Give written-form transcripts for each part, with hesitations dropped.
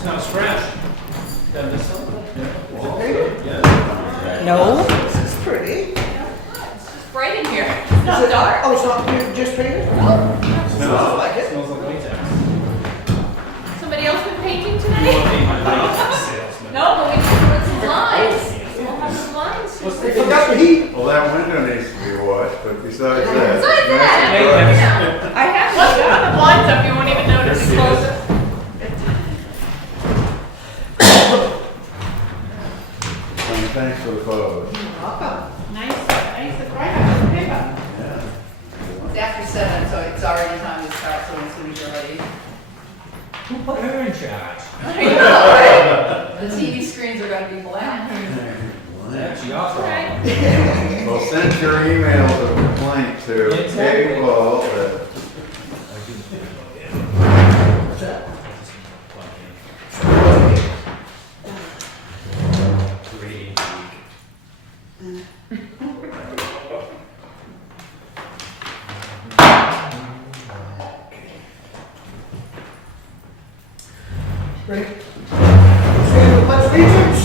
It's not scratched. Did I miss something? Is it painted? Yeah. No. This is pretty. It's just bright in here. It's not dark. Oh, it's not just painted? Smells like it. Smells like latex. Somebody else been painting You today? want to be my latex salesman? No, but we can put some blinds. We'll have some blinds. What's They forgot the heat. Well, that window needs to be washed, but besides that. Besides that, Latex. I have. Once we put the blinds up, you won't even notice. We close it. Thanks for the photos. Nice surprise on the paper. Yeah. It's after 7, so it's already time to start, so as soon as you're ready. Who put her in charge? I know, right? The TV screens are gonna be black. That's your problem. Right. Well, send your emails of complaint to Exactly. April. What's that? Great. Stand with pledge allegiance.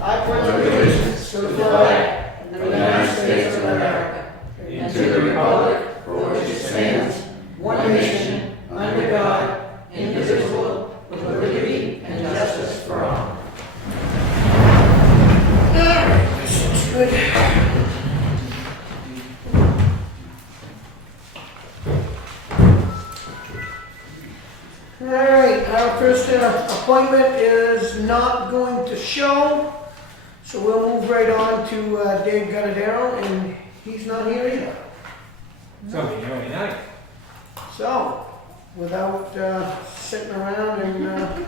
I pledge allegiance to the flag of the United States of America and to the republic for which it stands, one nation, under God, indivisible, with liberty and justice for all. All right, this looks good. All right, our first appointment is not going to show, so we'll move right on to Dave Guttadero, and he's not here either. It's gonna be early night. So, without sitting around and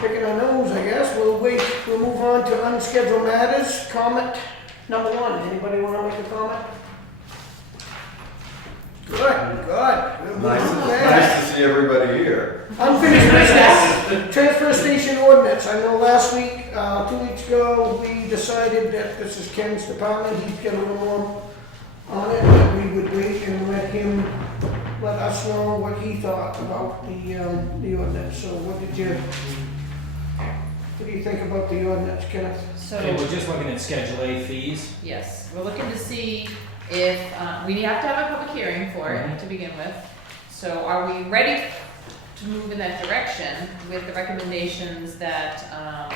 picking our nose, I guess, we'll move on to unscheduled matters. Comment number 1, anybody want to make a comment? Good, good. We'll move on. Nice to see everybody here. Unfinished business, transfer station ordinance. I know last week, 2 weeks ago, we decided that this is Ken's department, he's got a little more on it, that we would wait and let him, let us know what he thought about the ordinance. So what do you think about the ordinance, Kenneth? Okay, So, we're just looking at Schedule A fees. yes, we're looking to see if, we have to have a public hearing for it to begin with. So are we ready to move in that direction with the recommendations that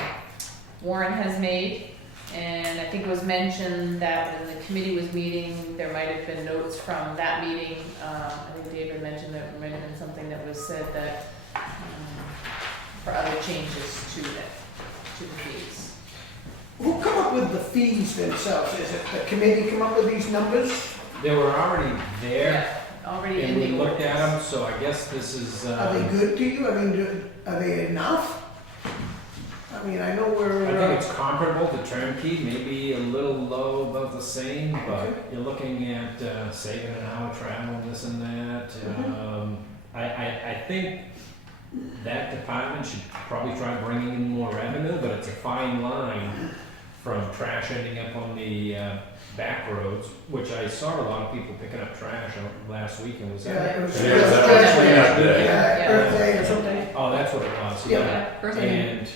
Warren has made? And I think it was mentioned that when the committee was meeting, there might have been notes from that meeting. I think David mentioned that there might have been something that was said that, for other changes to the fees. Who come up with the fees themselves? Is it the committee come up with these numbers? They were already there, Already in and we the looked at them, ordinance. so I guess this is, Are they good to you? I mean, are they enough? I mean, I know we're. I think it's comparable to turnkey, maybe a little low above the same, but Okay. you're looking at saving an hour travel, this and that. I think that department should probably try bringing in more revenue, but it's a fine line from trash ending up on the back roads, which I saw a lot of people picking up trash last weekend. Was Yeah, that? it was. Yeah, that was cleanup day. Yeah, Earth Day or something. Oh, that's what it was. Yeah. Yeah, first thing. And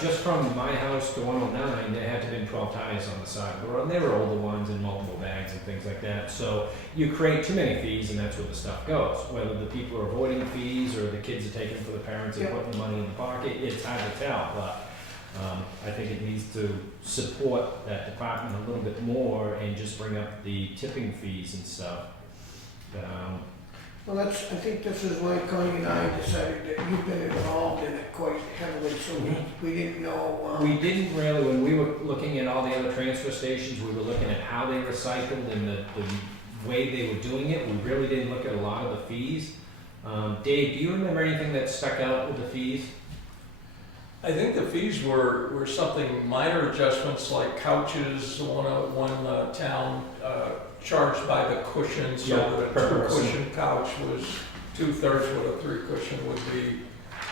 just from my house to 109, there had to have been 12 tires on the side of the road. They were older ones in multiple bags and things like that. So you create too many fees, and that's where the stuff goes. Whether the people are avoiding fees or the kids are taking for the parents and Yeah. putting the money in the pocket, it's hard to tell. But I think it needs to support that department a little bit more and just bring up the tipping fees and stuff. Well, I think this is why Connie and I decided that you've been involved in it quite heavily, so we didn't know. We didn't really, when we were looking at all the other transfer stations, we were looking at how they recycled and the way they were doing it. We really didn't look at a lot of the fees. Dave, do you remember anything that stuck out with the fees? I think the fees were something minor adjustments like couches, one town charged by the cushion, so Yeah, that per a person. two-cushion couch was 2/3 what a three-cushion would be.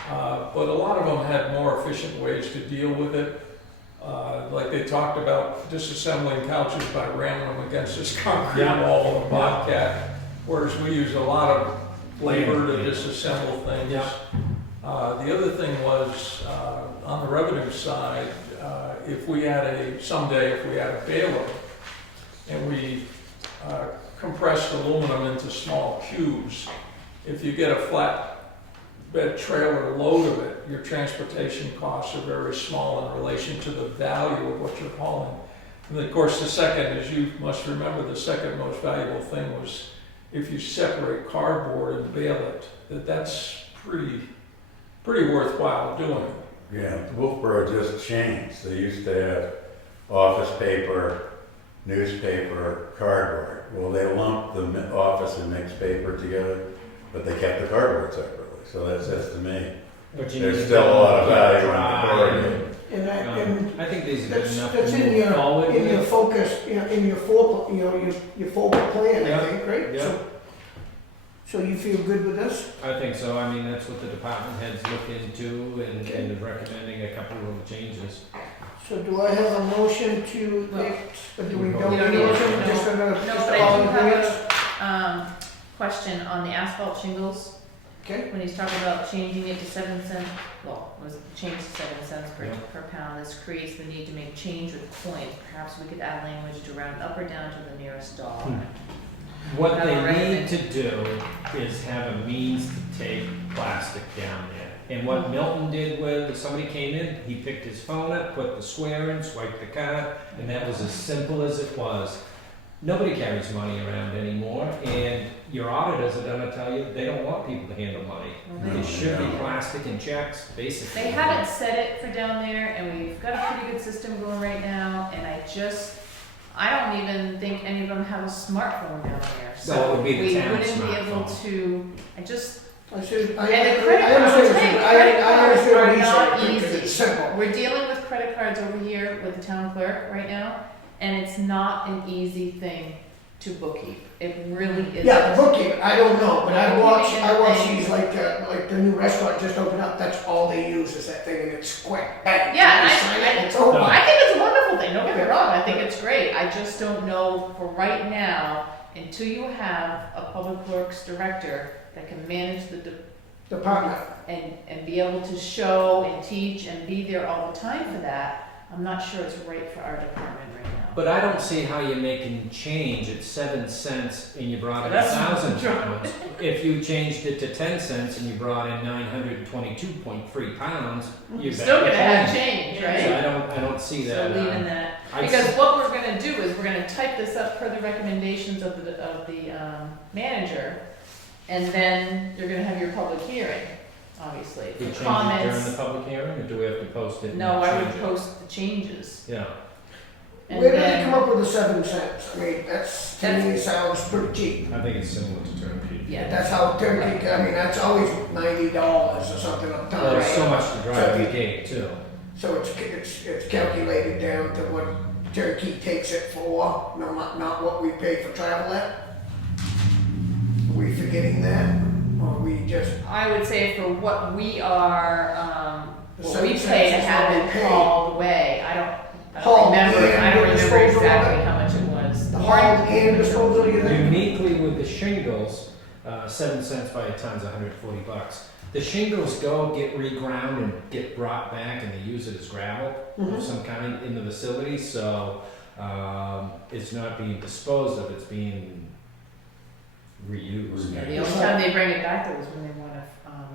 But a lot of them had more efficient ways to deal with it. Like they talked about disassembling couches by ramming them against this concrete Yeah. wall of a Bobcat, whereas we use a lot of labor to disassemble things. Yeah. The other thing was, on the revenue side, if we had a baler and we compressed aluminum into small cubes, if you get a flat bed trailer load of it, your transportation costs are very small in relation to the value of what you're hauling. And of course, the second, as you must remember, the second most valuable thing was if you separate cardboard and bale it, that's pretty worthwhile doing. Yeah, Wolfboro just changed. They used to have office paper, newspaper, cardboard. Well, they lumped the office and mixed paper together, but they kept the cardboard separately. So that says to me, But you there's need still to a lot of dry value in the corrugated. And I think these are good that's, enough that's to in move forward your with. focus, in your your forward plan, Yeah. I think, right? Yeah. So you feel good with this? I think so. I mean, that's what the department heads look into and is recommending a couple of changes. So do I have a motion to make, or do we We don't don't need a need motion, it, just no. gonna, No, just but all I do agreements? have a question on the asphalt shingles. Okay, When he's talking about changing it to 7 cents, well, it was changed to 7 cents Yeah. per pound, this creates the need to make change with coins. Perhaps we could add language to round up or down to the nearest dollar. What Have a they record. need to do is have a means to take plastic down there. And what Milton did was, somebody came in, he picked his phone up, put the square in, swiped the card, and that was as simple as it was. Nobody carries money around anymore, and your auditors are gonna tell you, they don't want people to handle money. Well, It should be plastic and checks, basically. They haven't set it for down there, and we've got a pretty good system going right now, and I don't even think any of them have a smartphone down there. That So would be the we town wouldn't be able smartphone. to, I see, and the credit I cards, understand, credit I cards understand what are he's not saying, because it's easy. simple. We're dealing with credit cards over here with the town clerk right now, and it's not an easy thing to bookkeep. It really isn't. Yeah, the bookkeeping, I don't know, but I watch Bookkeeping these like the new restaurant just opened up, that's all they use is that thing and it's quick. Bang, Yeah, and you sign it, it's over. I think it's a wonderful thing, don't get me wrong, I think it's great. I just don't know for right now, until you have a public works director that can manage the Department. and be able to show and teach and be there all the time for that, I'm not sure it's right for our department right now. But I don't see how you're making change at 7 cents and you brought in That's 1,000 true. pounds. If you changed it to 10 cents and you brought in 922.3 pounds, you're You're still back gonna to have change. change, So right? I don't see So that. leaving that, I'd because s- what we're gonna do is we're gonna type this up per the recommendations of the manager, and then you're gonna have your public hearing, obviously. We The change it during the comments, public hearing, or do we have to post it? and no, I would change it? post the changes. Yeah. And Where did they then- come up with the 7 cents? I mean, that's, to me, sounds pretty cheap. I think it's similar to turnkey. Yeah. That's how turkey, I mean, that's always $90 or something up top. Well, there's so much to So drive if the you- gate too. So it's calculated down to what turkey takes it for, not what we pay for travel at? Are we forgetting that? Or are we just, I would say for what we are, The what we 7 pay to cents is have what we it pay. hauled away, I don't Hauled remember, and I don't remember disposal of exactly it? how much it was. the haul and disposal, you think? Uniquely with the shingles, 7 cents by a ton's $140. The shingles go, get reground and get brought back and they use it as gravel Mhm. of some kind in the facility, so it's not being disposed of, it's being reused. Yeah, the only time they bring it back though is when they wanna,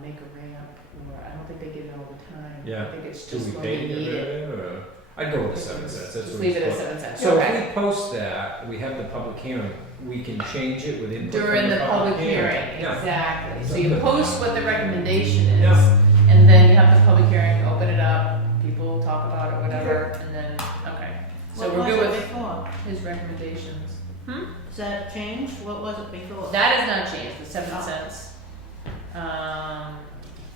make a ramp, or I don't think they get it all the time. Yeah. I think it's Do just we when pay they to need get rid it. of it, or? I'd go with the 7 cents, that's Just what leave it's it at for. 7 cents, So okay. if we post that, we have the public hearing, we can change it with input from During the public hearing, Yeah. exactly. So you post what the recommendation is, Yeah. and then you have the public hearing, open it up, people talk about it, whatever, and then, okay. So we're good with before? his recommendations. Is that changed? What was it before? That has not changed, the 7 cents.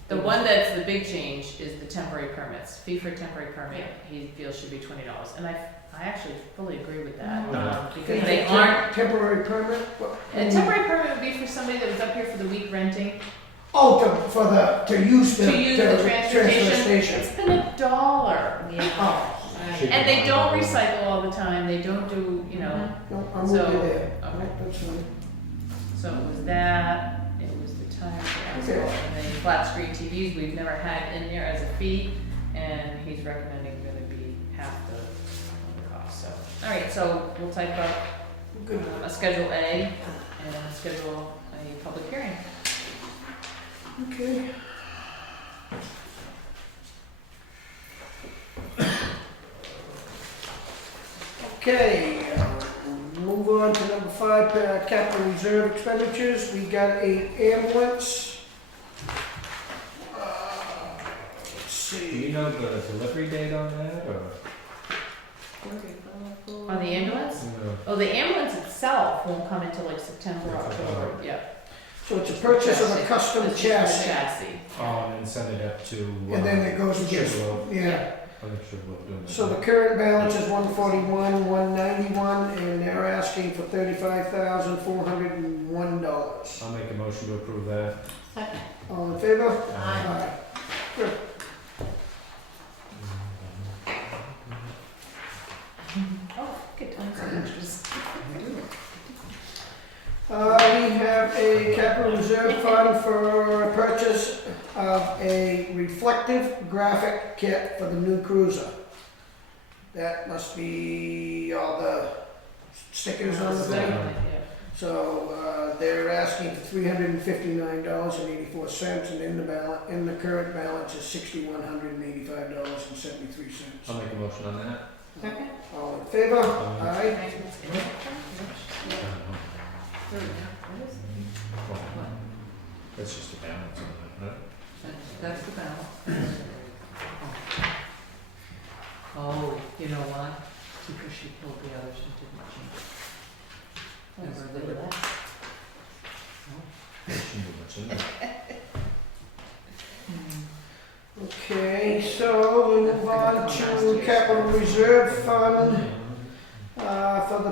The one that's the big change is the temporary permits. Fee for a temporary permit, he feels should be $20. And I actually fully agree with that, because they aren't, Temporary permit? a temporary permit would be for somebody that was up here for the week renting, Oh, to use the. to use the transfer transportation. station. It's been $1. Oh, And they don't recycle all the time, they don't do, you know, no, I'm with So, you there. okay. That's fine. so it was that, it was the tire. and the flat screen TVs we've never had in there as a fee, and he's recommending that it be half the cost, so. Alright, so we'll type up a Schedule A and schedule a public hearing. Okay. Okay, move on to number 5, capital reserve expenditures. We got a ambulance. Let's Do you see. know the delivery date on that, or? On the ambulance? No. Oh, the ambulance itself won't come until like September, October, yeah. So it's a purchase of a custom It's just a chassis, chassis. Oh, and then send it up to. and then it goes and gets, Sugarloaf. yeah. I think Sugarloaf doing that. So the current balance is 141,191, and they're asking for $35,401. I'll make a motion to approve that. Second. All in favor? Aye. Good. Oh, get tons of extras. We have a capital reserve fund for purchase of a reflective graphic kit for the new cruiser. That must be all the stickers on the thing. Yeah. So they're asking for $359.84, and in the current balance is $6,185.73. I'll make a motion on that. Second. All in favor? Aye. That's just a balance on that, That's the balance. Oh, you know why? Because she told the others and didn't change it. Remember they were that? right? There shouldn't be much in there. Okay, so we'll move on to capital reserve fund for the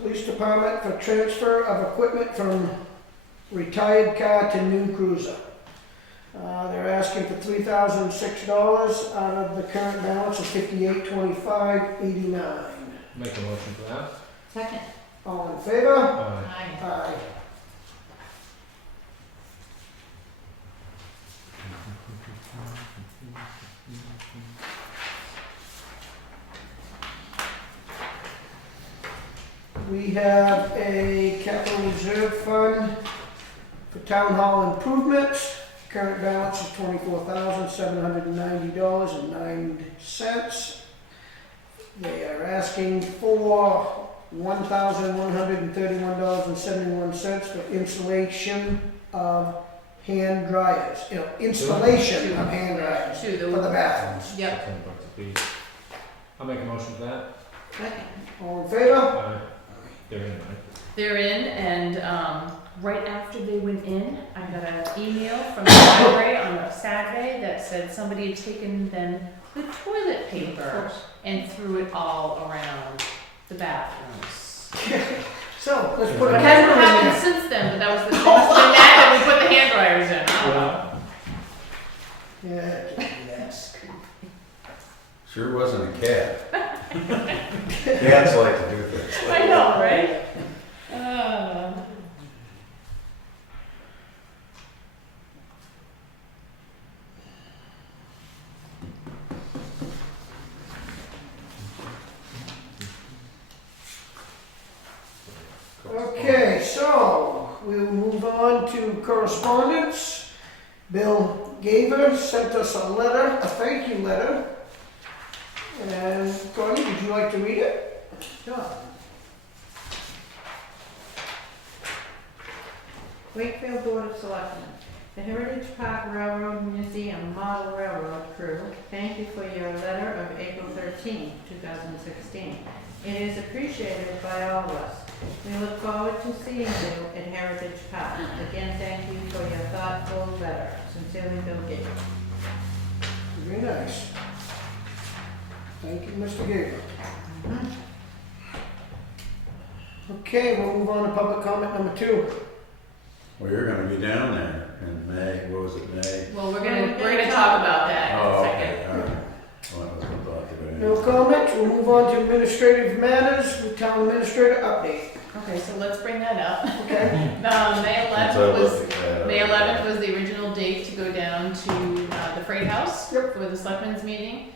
police department for transfer of equipment from retired car to new cruiser. They're asking for $3,006 out of the current balance of $58,2589. Make a motion for that. Second. All in favor? Aye. Aye. Aye. We have a capital reserve fund for town hall improvements. Current balance is $24,790.09. They are asking for $1,131.71 for installation of hand dryers. Installation of hand dryers To for the bathrooms. Yep. $10 a piece. I'll make a motion for that. Second. All in favor? Aye. They're in, right? They're in, and right after they went in, I got an email from the library on a Saturday that said somebody had taken then the toilet paper and threw it all around the bathrooms. So, let's put It a hasn't camera in happened there. since then, but that was the that we put the hand dryers in. I don't know. Yeah, yes. Sure wasn't a cat. Cats like to do things. I know, right? Okay, so we'll move on to correspondence. Bill Gaver sent us a letter, a thank you letter. And Connie, would you like to read it? Sure. Wakefield Board of Selectmen. The Heritage Park Railroad Museum Model Railroad crew, thank you for your letter of April 13, 2016. It is appreciated by all of us. We look forward to seeing you at Heritage Park. Again, thank you for your thoughtful letter. Sincerely, Bill Gates. Very nice. Thank you, Mr. Gaver. Okay, we'll move on to public comment number 2. Well, you're gonna be down there in May, what was it, May? Well, we're gonna talk about that in a Oh, second. okay, all right. Well, I was gonna talk about it. No comments, we'll move on to administrative matters, with town administrator update. Okay, so let's bring that up. Okay? May Since I 11th was looked at that, May 11th was the original date to go down to the Freight House Yep. for the Selectmen's meeting.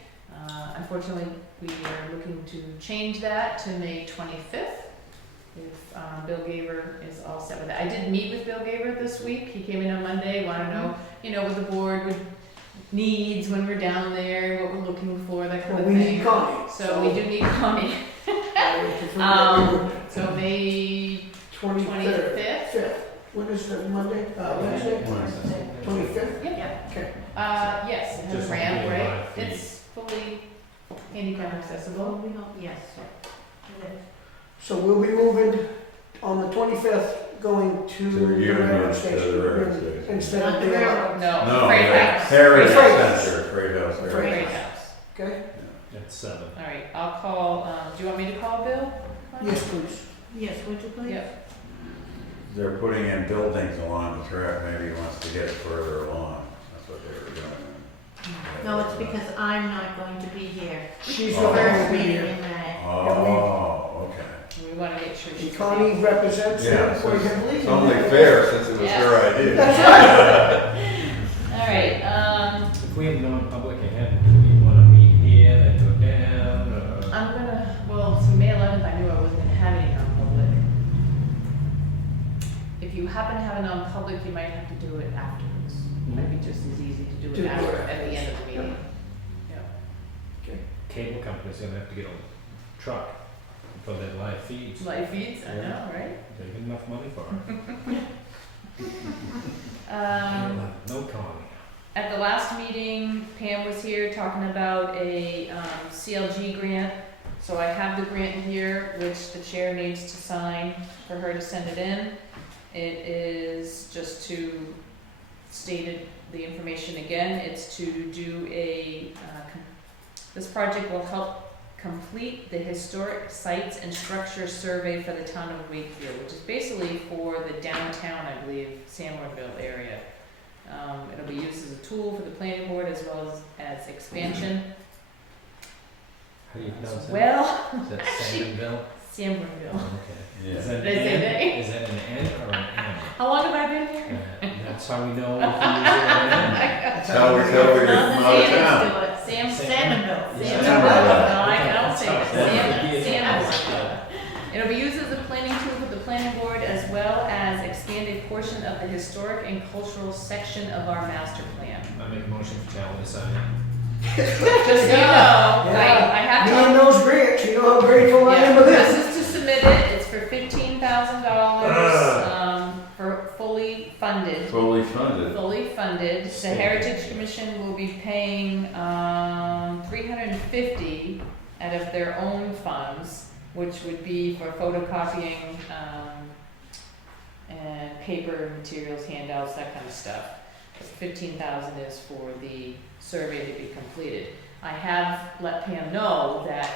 Unfortunately, we are looking to change that to May 25th. If Bill Gaver is all set with that. I did meet with Bill Gaver this week. He came in on Monday, wanted to know, what the board needs when we're down there, what we're looking for, that kind Well, of we thing. need Connie. So we do need Connie. So May 23rd. 25th. 5th. When is the Monday? Wednesday? Wednesday. 25th? Yeah. Okay. Yes, it has Just a ramp, won't be right? 5 feet. It's fully handicap accessible. We hope, yes. So we'll be moving on the 25th, going to To the Union, railroad to the station. railroad station. Instead Not of the the railroad. No, No, Freight yeah. House. Heritage Freight House. Center, Freight House. Freight Freight Heritage. House. Okay? At 7. All right, I'll call, do you want me to call Bill? Yes, please. Yes, would you please? Yep. They're putting in buildings along the track, maybe he wants to get it further along, that's what they were doing. No, it's because I'm not going to be here. She's Oh. the First one meeting here. in May. Oh, okay. We want to make sure she's. And Connie represents Yeah, it so for it's him. it's only fair since it was Yeah. her idea. That's right. All right, If we have non-public ahead, do we want to meet here, then go down, or? I'm gonna, so May 11th, I knew I wasn't gonna have any non-public. If you happen to have a non-public, you might have to do it afterwards. Might be just as easy to do To do it after, it. at the end of the meeting. Cable company's gonna have to get a truck for their live feeds. Live feeds, I know, right? They get enough money for it. No Connie. At the last meeting, Pam was here talking about a CLG grant. So I have the grant here, which the chair needs to sign for her to send it in. It is just to stated the information again. It's to do this project will help complete the historic sites and structures survey for the town of Wakefield, which is basically for the downtown, I believe, Sandwardville area. It'll be used as a tool for the planning board as well as expansion. How do you pronounce that? Well, Is that Sandonville? Sandwardville. Okay. Yeah. Is that Did I say an that? N? Is that an N or an M? How long have I been here? That's how we know if you use it or an M. That's How we tell we're None from of out the of Sands town. do it. Salmonville. Yeah. Salmonville. No, I don't say that. Yeah. Salmonville. It'll be used as a planning tool for the planning board as well as expand a portion of the historic and cultural section of our master plan. I make a motion for Charlie to sign it. Just so you know, I have You to. know those grants, you know how grateful I am for this. This is to submit it, it's for $15,000, for fully funded. Fully funded. Fully funded. The Heritage Commission will be paying, $350 out of their own funds, which would be for photocopying, and paper materials, handouts, that kind of stuff. 15,000 is for the survey to be completed. I have let Pam know that,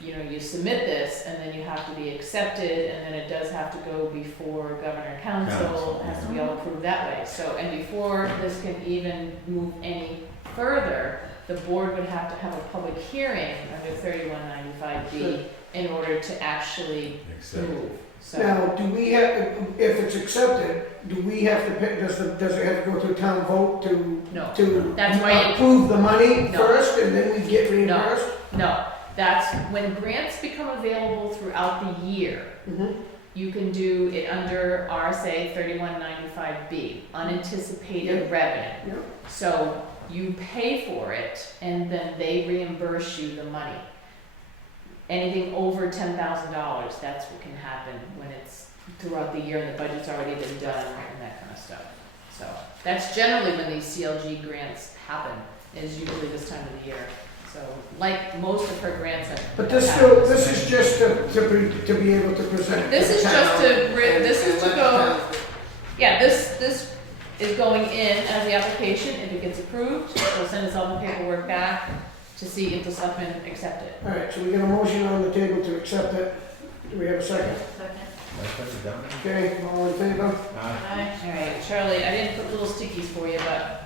you submit this and then you have to be accepted and then it does have to go before Governor and Council, it has to be all approved that way. So, and before this can even move any further, the board would have to have a public hearing under 3195B in order to actually Except move. So, Now, do we have, if it's accepted, do we have to pick, does it have to go through a town vote no, to That's why you- approve the money No. first and then we get reimbursed? no, that's when grants become available throughout the year. Mhm. You can do it under RSA 3195B, unanticipated Yep. revenue. Yep. So you pay for it and then they reimburse you the money. Anything over $10,000, that's what can happen when it's throughout the year and the budget's already been done and that kind of stuff. So that's generally when these CLG grants happen, is usually this time of the year. So like most of her grants have. But this is just to be able to present. This is the just town to, and this is to let the go, town- yeah, this is going in as the application. If it gets approved, we'll send us all the paperwork back to see if the selectmen accept it. All right, so we got a motion on the table to accept it. Do we have a second? Second. Okay, all in favor? Aye. All right, Charlie, I didn't put little stickies for you, but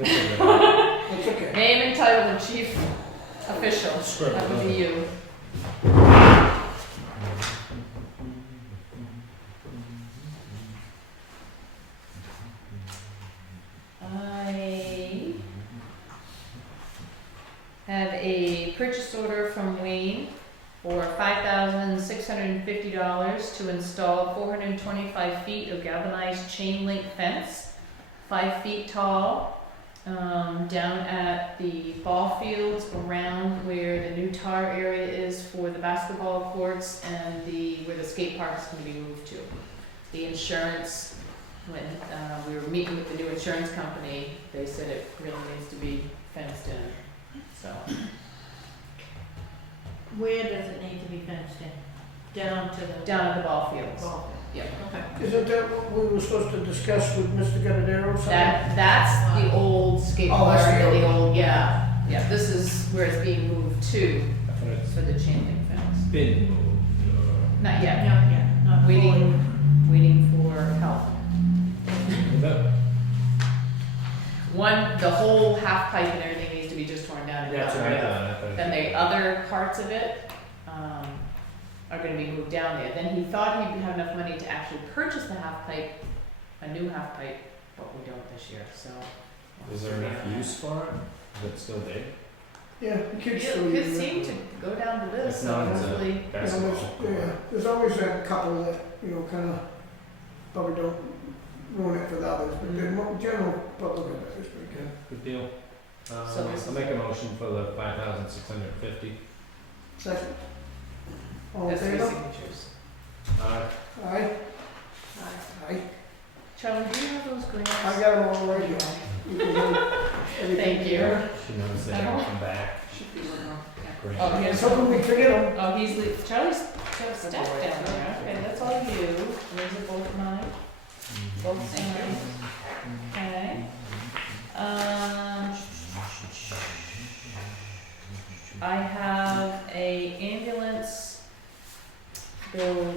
It's okay. name and title of chief official, that would be you. have a purchase order from Wayne for $5,650 to install 425 feet of galvanized chain link fence, 5 feet tall, down at the ball fields around where the new tar area is for the basketball courts and where the skate park is going to be moved to. The insurance, when we were meeting with the new insurance company, they said it really needs to be fenced in. So Where does it need to be fenced in? Down to the. down at the ball fields. Ball. Yep. Okay. Isn't that what we were supposed to discuss with Mr. Governor or something? That's the old skate Oh, park, that's the the old- old, yeah. This is where it's being moved to I thought it's for the chain link fence. been moved. Not yet. No, yeah, not fully. Waiting for help. Is that? The whole half pipe and everything needs to be just torn down and That's done what I with. thought. Then the other parts of it, are gonna be moved down there. Then he thought he'd have enough money to actually purchase the half pipe, a new half pipe, but we don't this year, so. Is there enough use for it? Is it still big? Yeah, the kids still It use seem it. to go down to this, If so not, it's hopefully. You know, basketball there's always a couple that, kind of probably don't ruin it for the others, but the general public is pretty good. Good deal. So this I'll is- make a motion for the 5,650. Second. All in That's three favor? signatures. Aye. Aye. Charlie, do you have those grants? I got them all right here. You can do everything Thank you. together. She knows they don't come back. Great. Oh, I was here's hoping we'd forget them. Oh, Charlie's got stuff down there. Okay, that's all you. Those are both mine. Both signed. Okay. I have a ambulance bill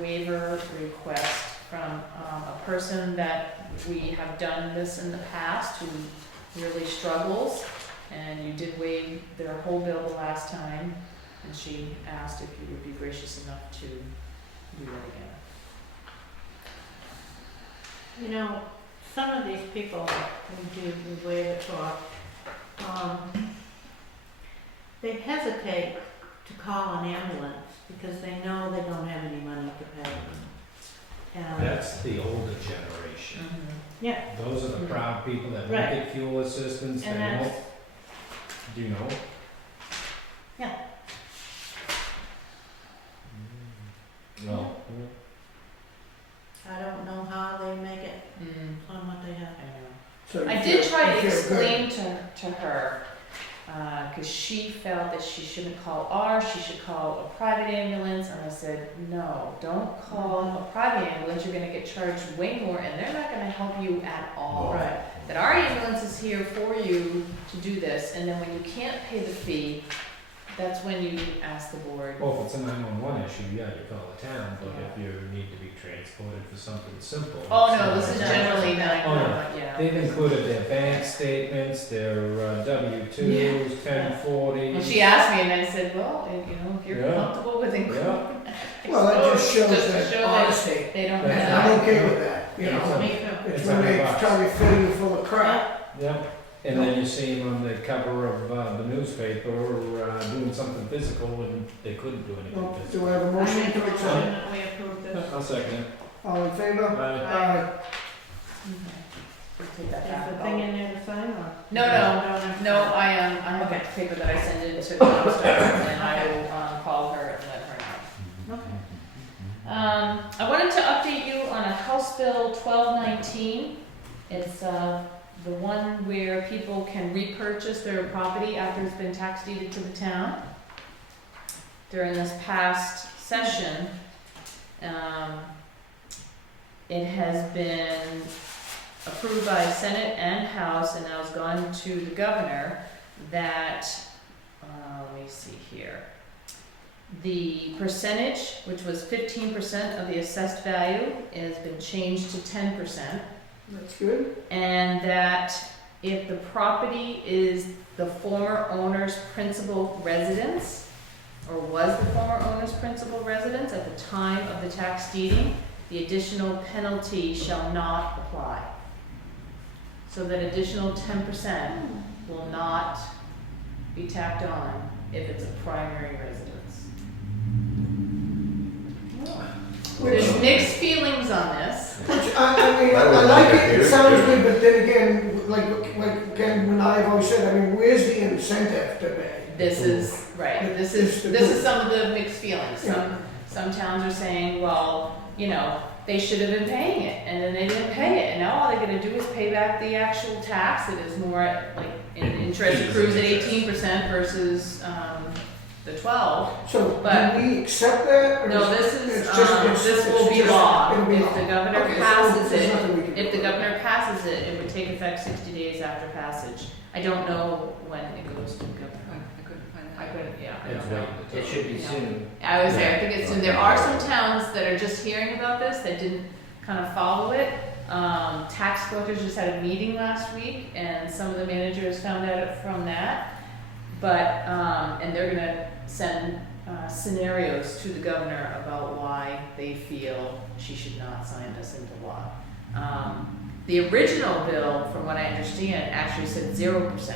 waiver request from a person that we have done this in the past who really struggles. And you did waive their whole bill the last time, and she asked if you would be gracious enough to do that again. Some of these people we waive it for, they hesitate to call an ambulance because they know they don't have any money to pay. That's the older generation. Yeah. Those are the proud people that won't Right. get fuel assistance, they And that's, won't, do you know? Yeah. No. I don't know how they make it on what they have. I know. So I you did feel- try you to feel good. explain to her, because she felt that she shouldn't call ours, she should call a private ambulance, and I said, no, don't call a private ambulance, you're gonna get charged way more, and they're not gonna help you at all. Right. That our ambulance is here for you to do this, and then when you can't pay the fee, that's when you ask the board. Well, if it's a 911 issue, yeah, you call the town, but if you need to be transported for something simple. Oh, it's no, not this is like that. generally Oh, no. 911, yeah. They've included their bank statements, their W-2s, 1040s. Well, she asked me, and I said, well, if you're Yeah. comfortable with including. Well, that just shows Just to that show that honesty. they don't That's have. I'm okay with that, Me too. It's It's when they $100. try to fill you full of crap. Yep, and then you see them on the cover of the newspaper doing something physical and they couldn't do anything Well, physical. do I have a I motion make a to motion accept? that we approve this. I'll second it. All in favor? Aye. Aye. We'll take that Is back. the thing in there to sign or? No, I have a paper that I send in to the dumpster, and I will call her and let her know. Okay. I wanted to update you on a House Bill 1219. It's the one where people can repurchase their property after it's been tax deeded to the town. During this past session, it has been approved by Senate and House, and now it's gone to the governor, that, let me see here. The percentage, which was 15% of the assessed value, has been changed to 10%. That's good. And that if the property is the former owner's principal residence, or was the former owner's principal residence at the time of the tax deeding, the additional penalty shall not apply. So that additional 10% will not be tacked on if it's a primary residence. There's mixed feelings on this. Which, I mean, I like it, it sounds good, but then again, like again, when I've always said, I mean, where's the incentive to pay? This is, right, this is some of the mixed feelings. Some towns are saying, well, you know, they should have been paying it, and then they didn't pay it, and now all they're gonna do is pay back the actual tax. It is more like, interest accrues at 18% versus, the 12. So, But- do we accept that? or No, is- this is, it's just- this will be just- law. it'll be If law. the governor Okay, so passes there's it, nothing we can if do the about governor passes it, it would take effect 60 days after passage. I don't know when it goes to the governor. I couldn't, yeah, I It's don't know. late. It should be soon. I was there, I think it's soon. There are some towns that are just hearing about this, that didn't kind of follow it. Tax collectors just had a meeting last week, and some of the managers found out from that. But, and they're gonna send scenarios to the governor about why they feel she should not sign this into law. The original bill, from what I understand, actually said 0%.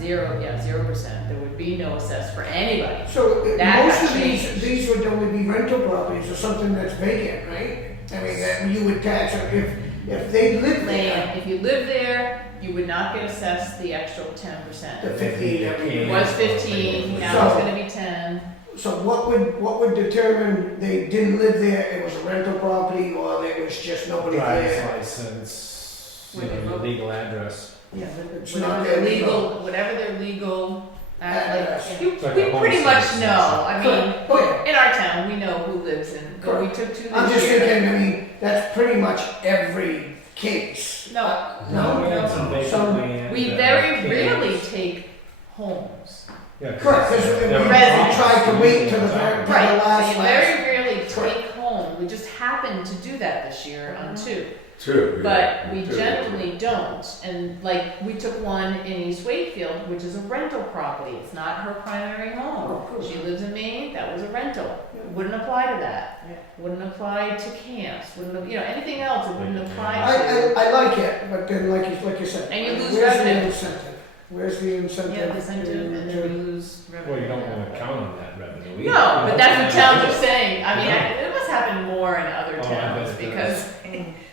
0%. There would be no assess for anybody. So, That most got of changed. these would only be rental properties or something that's vacant, right? I mean, that you would tax them if they live there, Land, if you live there, you would not get assessed the extra 10%. the 15 every It year. was 15, now it's gonna be 10. So what would determine they didn't live there, it was a rental property, or there was just nobody Driver's there? license, you Where they know, your vote. legal address. Yeah, it's Whatever not their their legal, whatever their legal, Address. like, It's like we a home pretty much service. know, I mean, Oh, yeah. in our town, we know who lives in, but we took two I'm this just year. thinking, I mean, that's pretty much every case. No, No, we had some vacant some- land, we uh, very cans. rarely take homes. Yeah, Correct, because we they're tried to wait till the Exactly. very, Right, so last. you very rarely take home, we just happened to do that this year on two. True. But we True. generally don't, and like, we took one in East Wakefield, which is a rental property, it's not her primary home. Oh, cool. She lives in Maine, that was a rental, wouldn't apply to that, wouldn't apply to camps, wouldn't, you know, anything else, it wouldn't apply to. I like it, but then like you said. And you lose where's revenue. the incentive? Where's the incentive? Yeah, the incentive, and then we lose revenue. Well, you don't want to count on that revenue either. No, but that's what towns are saying, I mean, Yeah. it must happen more in other Oh, I bet towns, it because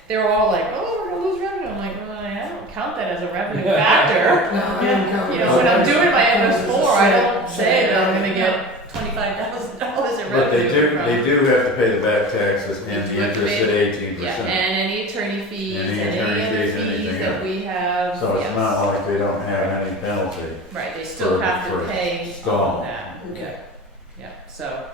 they're all like, oh, we're gonna lose revenue, I'm like, well, I don't count that as a revenue factor. No, I don't count You it. know, when I'm doing my Because MS it's a four, I don't set- say that I'm set- gonna get $25,000 in But they revenue do, from. they do have to pay the back taxes and They do the have to interest at pay- 18%. Yeah, and any attorney fees, Any and any attorney other fees, fees anything that else. we have, So it's yes. not like they don't have any penalty. Right, they still for- have to for pay stall. all of that, Okay. yeah, so,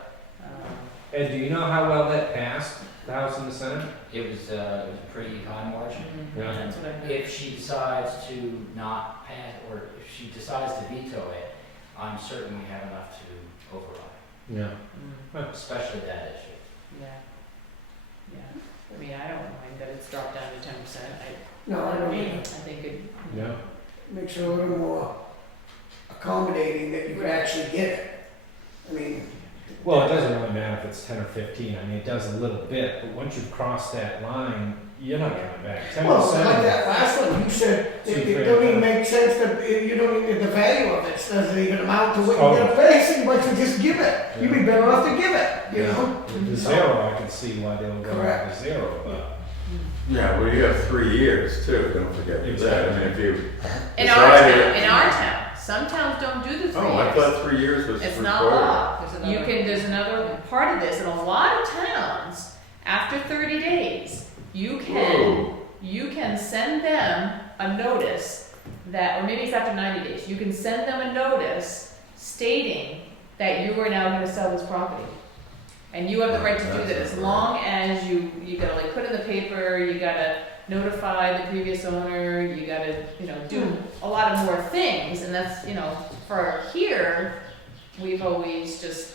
Ed, do you know how well that passed the House and the Senate? It was a pretty high margin. Yeah. that's what I heard. If she decides to not pass, or if she decides to veto it, I'm certain we have enough to override, Yeah. Mm, especially that issue. yeah, yeah, I mean, I don't mind that it's dropped down to 10%, No, I don't I either. think it. Yeah. Makes it a little more accommodating that you could actually get it. I mean, Well, it doesn't really matter if it's 10 or 15. I mean, it does a little bit, but once you've crossed that line, you're not coming back. 10%. well, like that last one, you said, it don't even make sense that, you don't even, the value of it doesn't even amount to what you're gonna pay, so you might as well just give it. You'd be better off to give it, you know? The zero, I can see why they'll go Correct. with the zero, but Yeah, well, you have 3 years too, don't forget that. I mean, if you In our decided. town, in our town, some towns don't do the 3 Oh, I years. thought 3 years was It's required. not law. There's another part of this, in a lot of towns, after 30 days, you can send them a notice that, or maybe it's after 90 days, you can send them a notice stating that you are now gonna sell this property. And you have the right to do that, as long as you gotta like put in the paper, you gotta notify the previous owner, you gotta, do a lot of more things, and that's, for here, we've always just,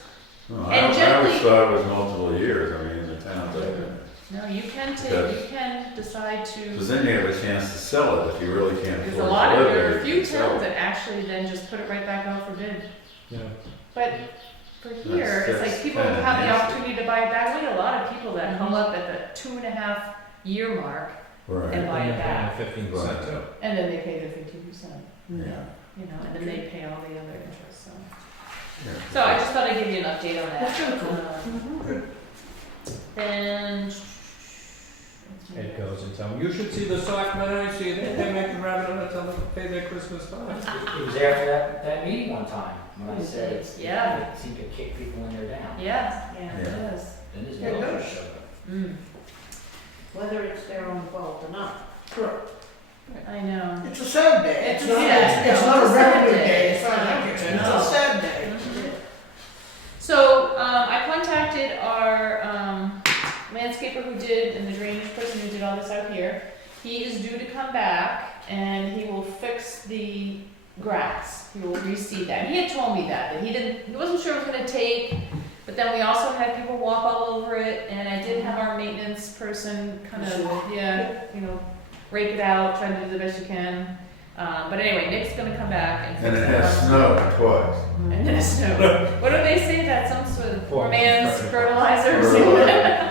Well, And I generally- always thought it was multiple years, I mean, in the towns I've been. no, you can Okay. you can decide Because to, then you have a chance to sell it if you really can't there's afford a lot to of, live there are there. a you few can sell towns it. that actually then just put it right back out for bid. yeah. But for here, it's like that's people kinda have the nasty. opportunity to buy it back. We had a lot of people that come up at the 2.5 year mark Right. and buy it back. 15% too. And then they pay their 15%, Yeah. you know, and then they pay all the other interest, so. Yeah. So I just thought I'd give you an update on that. That's really cool. Then. It goes and tell them, you should see the selectmen, I see they make the revenue, tell them to pay their Christmas bonus. It was after that meeting one time, when I said it's, Yeah. it seemed to kick people when they're down. Yeah, Yeah, it Yeah. is. Then there's Yeah, it no does. show up. Mm, whether it's their own fault or not. Correct. I know. It's a sad day. It's- It's not, yeah, it's not it's a a sad revenue day. day, it's not like it's No. a sad day. So, I contacted our, landscaper who did, and the drainage person who did all this out here. He is due to come back, and he will fix the grass. He will reseed that. He had told me that he wasn't sure it was gonna take, but then we also had people walk all over it, and I did have our maintenance person kind of, rake it out, try to do the best you can. But anyway, Nick's gonna come back and fix And it the has grass. snowed twice. And then it snowed. What do they say, that some sort of poor man's fertilizer?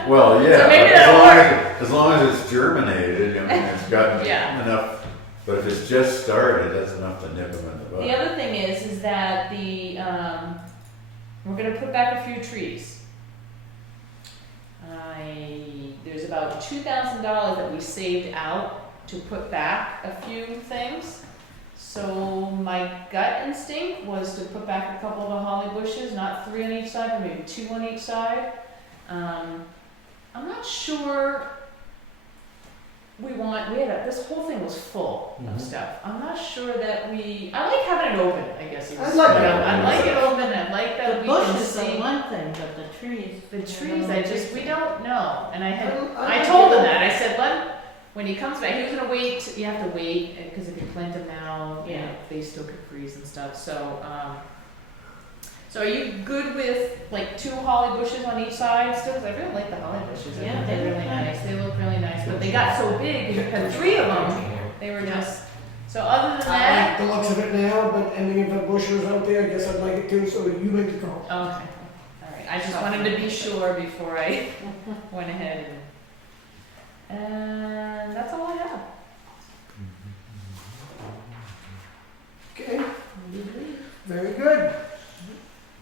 Well, yeah, So maybe as that'll long work. as long as it's germinated, I mean, it's got Yeah. enough, but if it's just started, that's enough to nip them in the butt. The other thing is that we're gonna put back a few trees. There's about $2,000 that we saved out to put back a few things. So my gut instinct was to put back a couple of the holly bushes, not 3 on each side, but maybe 2 on each side. I'm not sure this whole thing was full of Mhm. stuff. I'm not sure that I like having it open, I guess you would I say. like it I like it open, I like The that we can bushes are see. one thing, but the trees. The trees, we don't know, and I like told it. him that, I said, when he comes back, he was gonna wait, you have to wait, because if you plant them now, Yeah. they still could freeze and stuff, so, so are you good with like 2 holly bushes on each side still? 'Cause I really like the holly bushes, I Yeah, think they they're look really nice. nice, they look really nice, but they got so big, you had 3 of them, they were just, so other than I that. like the looks of it now, but I mean, if a bush was out there, I guess I'd like it too, so you make the call. Okay, all right, I just wanted to be sure before I went ahead and that's all I have. Okay, very good.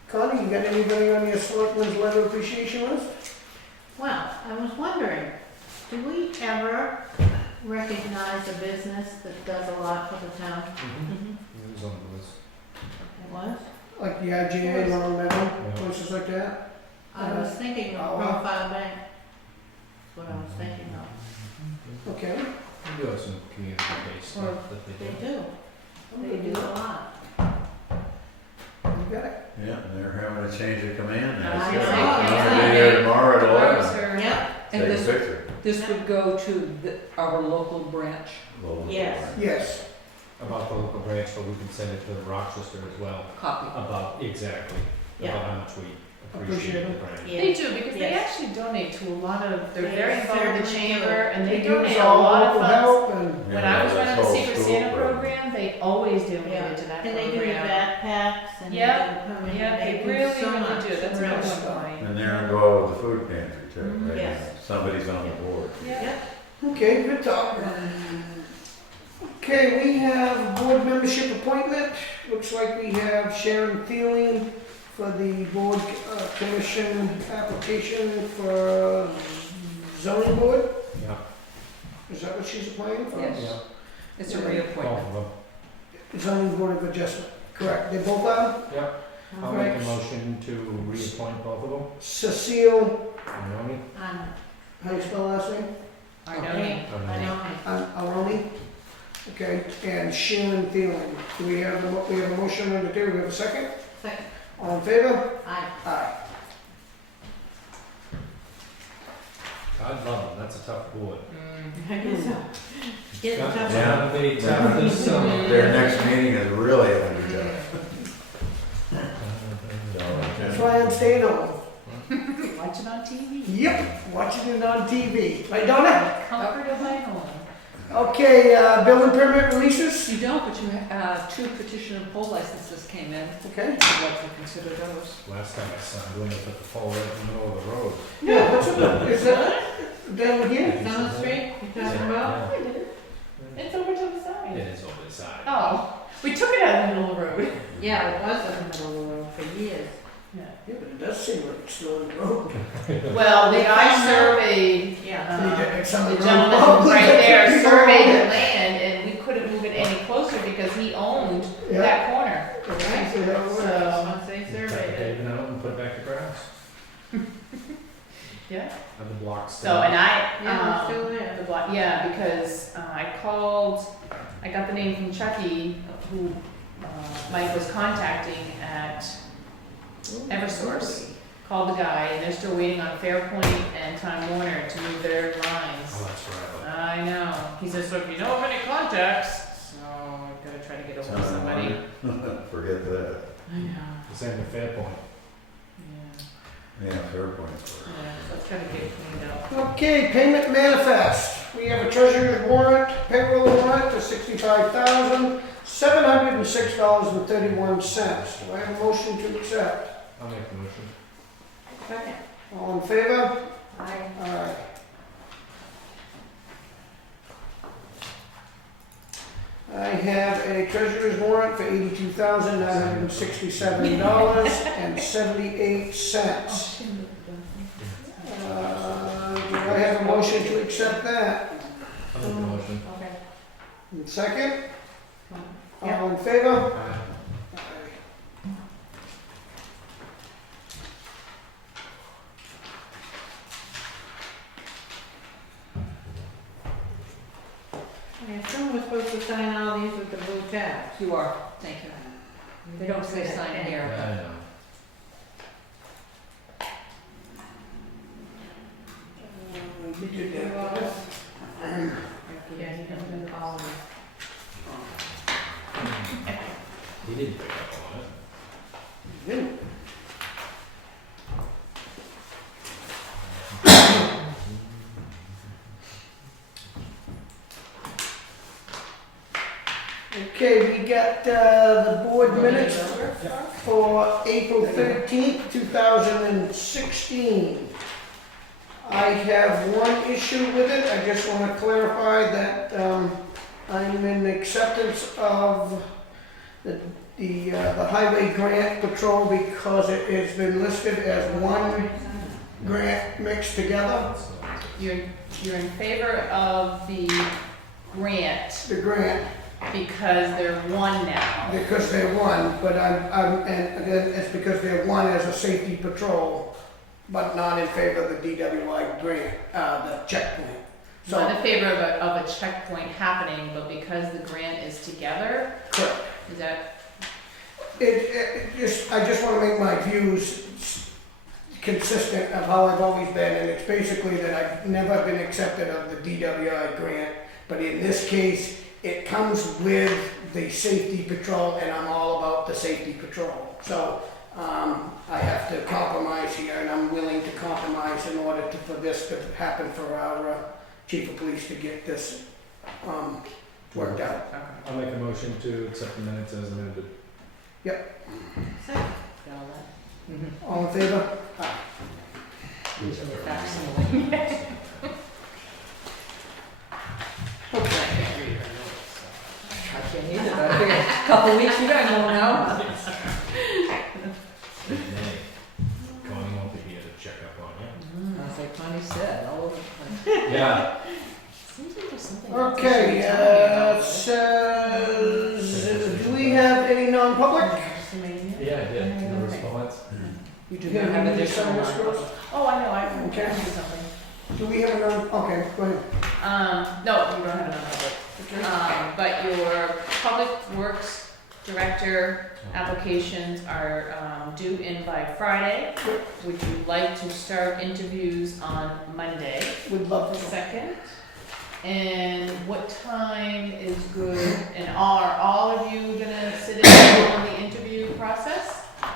Connie, you got anybody on your selectmen's letter appreciation list? Well, I was wondering, do we ever recognize a business that does a lot for the town? It was on the list. It was? Like the IGA, Long Meadow, Yeah. places like that? I was thinking of Profile Bank. That's what I was thinking of. Okay. We do have some community-based stuff that they They do. do. They do a lot. You got it. Yeah, and they're having a change of command now. I So know. I'm gonna be there tomorrow at 11. Yep. Take a picture. This would go to our local branch. Yes. Yes. About the local branch, but we can send it to Rochester as well, Copy. about, exactly, Yeah. about how much we Appreciate appreciate the it. branch. They do, because they Yes. actually donate to a lot of, they're They very involved with the certainly chamber, do. and they give us donate a all lot of local funds. help and When I was running the whole Secret school Santa program, they always donated to that And they do your program. backpacks and they Yep. do permanent. Yeah, they do really, so really much. do, that's a Real good stuff. one, Connie. And they're involved with the food pantry too, Mhm. right? Yes. Somebody's on the board. Yeah. Okay, good talk. Okay, we have board membership appointment. Looks like we have Sharon Thielen for the board commission application for zoning board. Yeah. Is that what she's applying for? Yes. Yeah. It's a Both reappointment. of them. Zoning board of adjustment. Correct. They both are? Yep. I'll Right. make a motion to reappoint both of them. Cecile, Arnone? how do you spell last name? I know. Arnone. Aroni. Okay, and Sharon Thielen. Do we have a motion on the table? We have a second? Second. All in favor? Aye. Aye. God love them, that's a tough board. I guess so. Get Tough- tough. Yeah. Gotta be tough this summer. Their next meeting is really gonna be tough. That's why I'm staying home. Watch it on TV. Yep, watching it on TV. Right, Donna? Comfort of my home. Okay, building permit releases, You don't, but you have, 2 petition and poll licenses came in. okay. I'd like to consider those. Last time I signed one, they put the pole right in the middle of the road. Yeah, what's up, is that down here? Down the street, you talking about? I did it. It's over to the side. It is over the side. Oh, we took it out of the middle of the road. Yeah, it was in the middle of the road for years. Yeah. Yeah, but it does seem like it's still in the road. Well, the They guy found out- surveyed, Yeah. Some of the the gentleman road- right there People surveyed own the it. land and we couldn't move it any closer because he owned Yeah. that corner. Right, So that was- So, once they Cut surveyed the it. pavement out and put it back to grass. yeah. Have the blocks. So, and Yeah, it's I, still there. the block, yeah, because I called, I got the name from Chucky, who Mike was contacting at Eversource. Called the guy, and they're still waiting on Fairpoint and Time Warner to move their Oh, lines. that's right. I know. He says, so if you know of any contacts, so I've gotta try to get over to somebody. Forget that. I know. The same with Fairpoint. Yeah, Yeah, fair point. yeah, so let's try to get it cleaned up. Okay, payment manifest. We have a treasurer's warrant, payroll warrant for $65,706.31. Do I have a motion to accept? I'll make the motion. Second. All in favor? Aye. Aye. I have a treasurer's warrant for $82,967.78. Do I have a motion to accept that? I'll make the motion. Okay. And second? Yeah. All in favor? Aye. I assume we're supposed to sign all these with the blue tabs. You are, thank you. They don't say sign Yeah, here. I know. We did that. Yeah, you can do all of them. He didn't pick up on it. Didn't. Okay, we got the board minutes for April 13th, 2016. I have one issue with it. I just want to clarify that I'm in acceptance of the highway grant patrol because it has been listed as one grant mixed together. You're in favor of the grant The grant, because they're one now. because they're one, but and again, it's because they're one as a safety patrol, but not in favor of the DWI grant, the checkpoint. Not in favor of a checkpoint happening, but because the grant is together, Correct. is that, I just want to make my views consistent of how I've always been, and it's basically that I've never been accepted of the DWI grant, but in this case, it comes with the safety patrol, and I'm all about the safety patrol. So, I have to compromise here, and I'm willing to compromise in order for this to happen for our chief of police to get this, worked out. I'll make a motion to accept the minutes as amended. Second. got all that? All in favor? Using the facsimile. Okay. I can't either, but I figured a couple weeks, you guys won't know. Connie won't be here to check up on As like Connie said, all over the place. you. Yeah. Seems like there's something else we Okay, should tell me about. says, do we have any non-public? Yeah, I did. No response. You do Yeah, not have you additional sign this, non-public. Rose? Oh, I know, I can Okay. do something. Do we have a non, okay, go ahead. No, you don't have a non-public. But your public works director applications are due in by Friday. Would you like to start interviews on Monday, Would love the to. 2nd? And what time is good? And are all of you gonna sit in on the interview process? I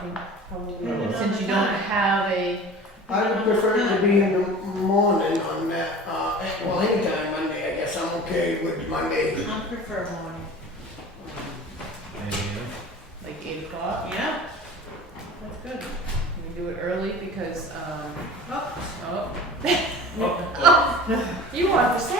think probably, since you don't have a, I would prefer it to be in the morning on that, well, anytime Monday, I guess I'm okay with Monday. I prefer morning. And, Like 8 o'clock? Yeah, That's good. Can we do it early because, oh. You want for 7.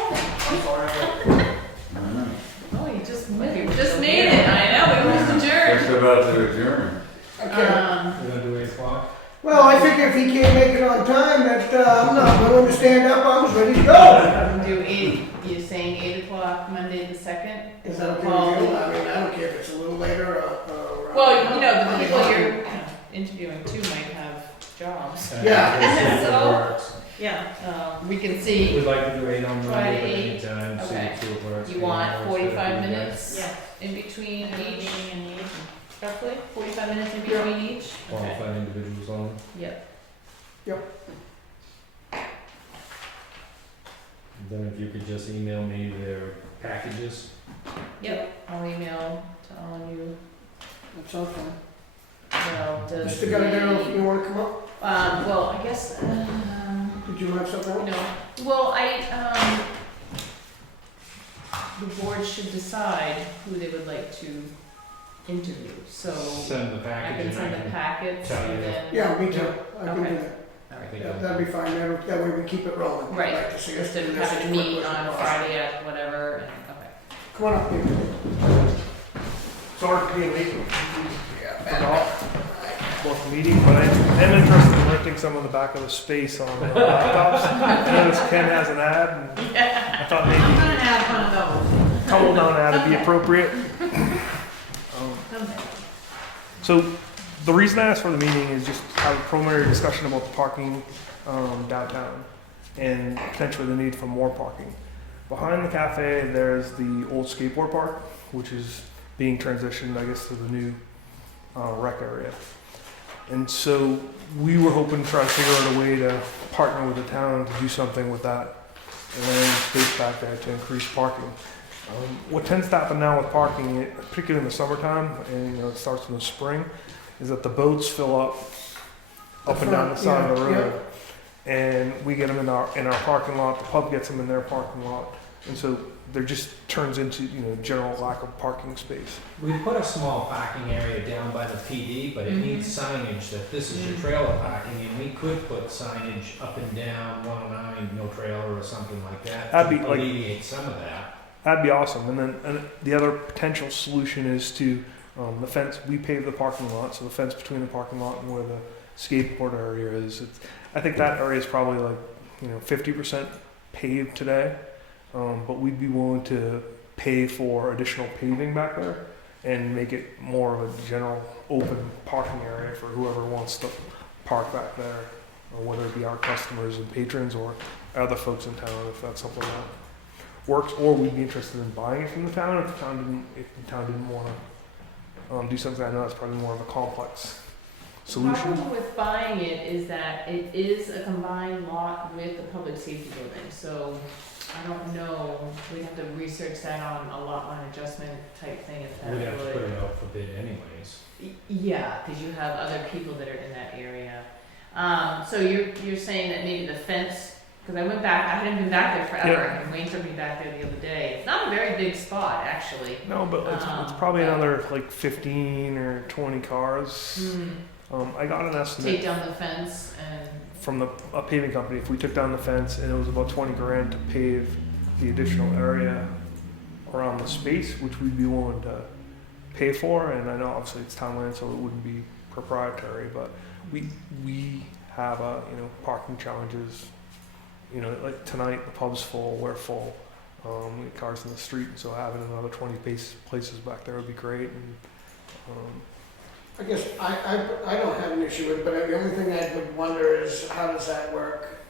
Oh, you just made it. I know, we almost adjourned. Just about to adjourn. Okay. we're gonna do 8 o'clock? Well, I figure if he can't make it on time, that I'm not willing to stand up, I was ready to go. Do 8, you're saying 8 o'clock, Monday the 2nd? Is that okay with you? I mean, I don't care if it's a little later or. Well, you know, the people you're interviewing too might have jobs. Yeah. So- Works. yeah. We can see, We'd like to do 8 on Try Monday, but 8. anytime, see Okay. if it works. you want Anyone else 45 that do that? minutes Yeah. in between And a each, meeting in the evening. roughly? 45 minutes in between each? Okay. Qualified individuals only. Yep. Then if you could just email me their packages. Yep, I'll email to all of you. That's okay. Well, does Mr. Gunnadero, if you wanna come up, well, I guess, did you have something else? no. Well, the board should decide who they would like to interview, so Send the I package can and send the packets tell you. and then. Yeah, me too. I can do Okay. that. I think Yeah, I'll- that'd be fine. That way we keep it rolling. Right. I'd like to see us Instead do of this having as to quickly meet as on possible. Friday at whatever, and, okay. Come on up, people. Sorry to be late Yeah, about both the meeting, but I am interested in renting some of the back of the space on laptops. I noticed Ken has an ad, and I thought I'm maybe gonna have one of those. tumble down ad would be appropriate. Someday. So the reason I asked for the meeting is just have a preliminary discussion about the parking downtown and potentially the need for more parking. Behind the cafe, there's the old skateboard park, which is being transitioned, I guess, to the new rec area. And so we were hoping to try to figure out a way to partner with the town to do something with that land space back there to increase parking. What tends to happen now with parking, particularly in the summertime, and it starts in the spring, is that the boats fill up and down the side of the road, and we get them in our parking lot. The pub gets them in their parking lot, and so there just turns into general lack of parking space. We put a small parking area down by the PD, but it needs signage that this is your trailer parking, and we could put signage up and down 109, no trailer or something like that That'd be to like- alleviate some of that. That'd be awesome. And the other potential solution is to the fence. We pave the parking lot, so the fence between the parking lot and where the skateboard area is. I think that area is probably like 50% paved today, but we'd be willing to pay for additional paving back there and make it more of a general open parking area for whoever wants to park back there, or whether it be our customers and patrons or other folks in town, if that's something that works, or we'd be interested in buying it from the town if the town didn't want to do something. I know that's probably more of a complex The solution. problem with buying it is that it is a combined lot with a public safety building, so I don't know, we'd have to research that on a lot line adjustment type thing if that We'd have to put would. it out for bid anyways. Yeah, because you have other people that are in that area. So you're saying that maybe the fence, because I went back, I hadn't been back there forever, and Wayne took me back there the other day. It's not a very big spot, actually. No, but it's probably another like 15 or 20 cars. I got an estimate Take down the fence and, from a paving company. If we took down the fence, and it was about 20 grand to pave the additional area around the space, which we'd be willing to pay for. And I know obviously it's town land, so it wouldn't be proprietary, but we have parking challenges. Like tonight, the pub's full, we're full. We get cars in the street, so having another 20 places back there would be great. And, I guess I don't have an issue with it, but the only thing I would wonder is how does that work